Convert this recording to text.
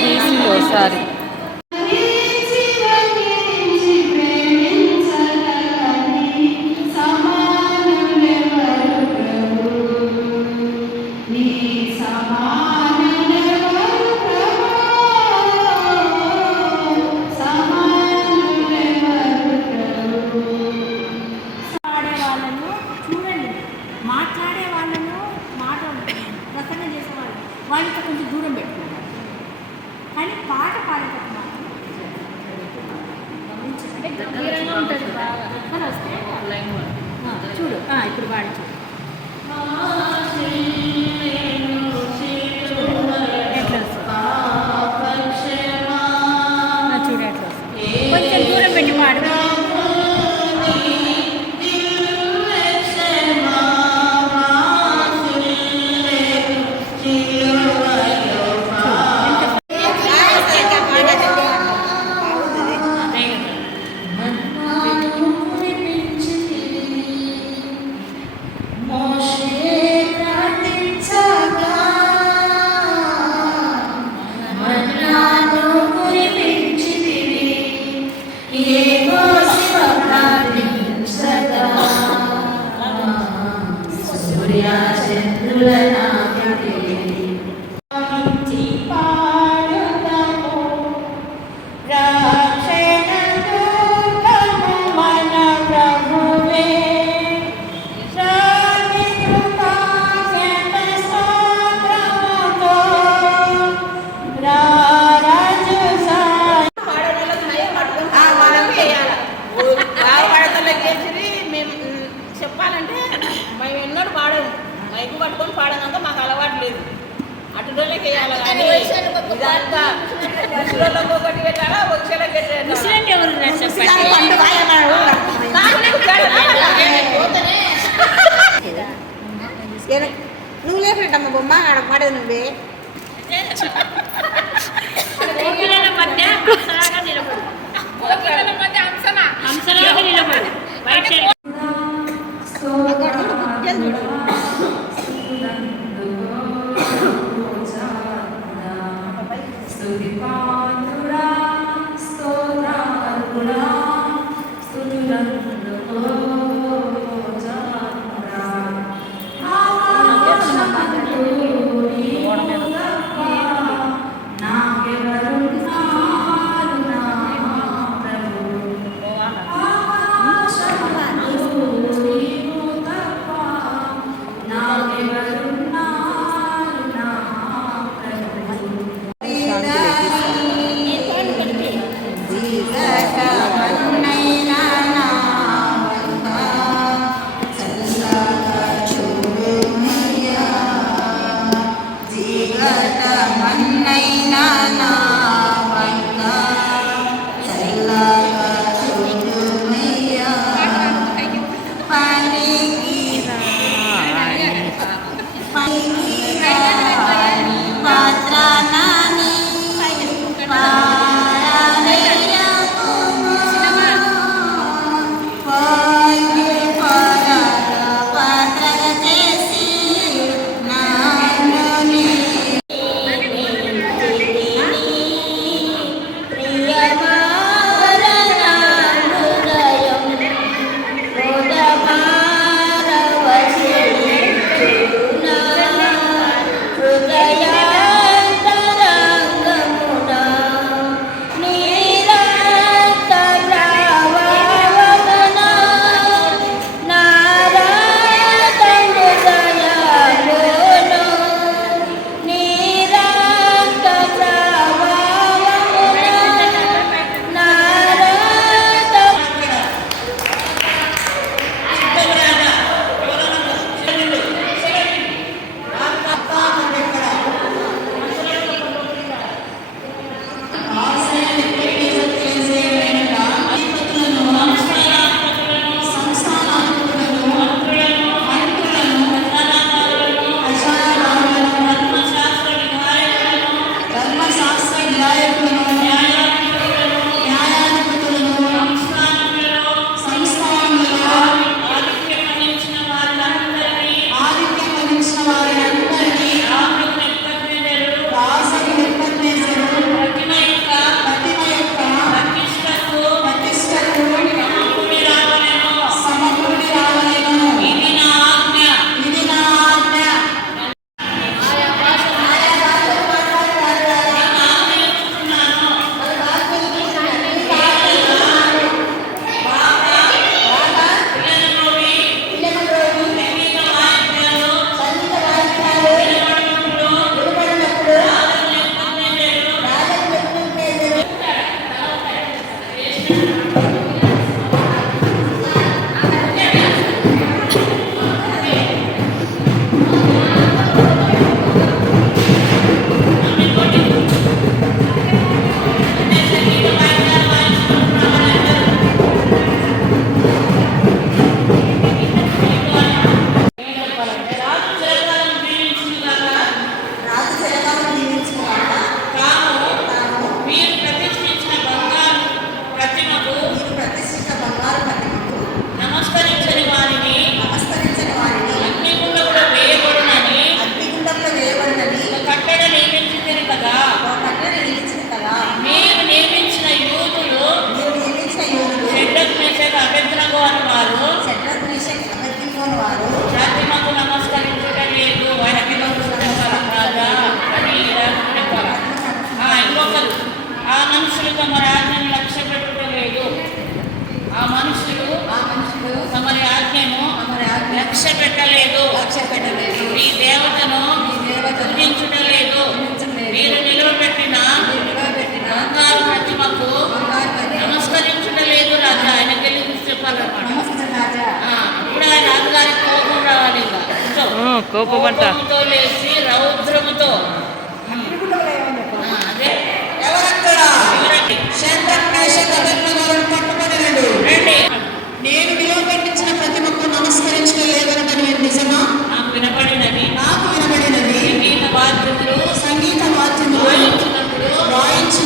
caríssimo, sabe? గుడ్డోళ్ళకి వేయాలి కానీ ఇదంతా ముసలోళ్ళకి ఒకటి పెట్టాలా వచ్చేళ్ళకి పెట్టాలి ముసలంటే ఎవరు నువ్వు లేకుండా బొమ్మ ఆడ పడదు నువ్వే. ప్రత్యక్షపెట్టలేదు మీ దేవతను మీ దేవతను పూజించలేదు. మీరు నిలవబెట్టిన నిలవబెట్టిన బంగారు ప్రతిమకు రాజా. ఆయన వెళ్ళి చెప్పాలన్నమాట ఇప్పుడు ఆయన అధికారి కోపం రావాలి కోపంతో లేచి రౌద్రముతో. అదే. ఎవరక్కడ? శంకర్ పట్టుకొని రండి. నేను విలువ ప్రతి ప్రతిమకు నమస్కరించడం లేదనడం నిజమా? నాకు వినపడినది. నాకు వినపడినది. సంగీత వాద్యములు సంగీత వాద్యములు వాయించినప్పుడు వాయించి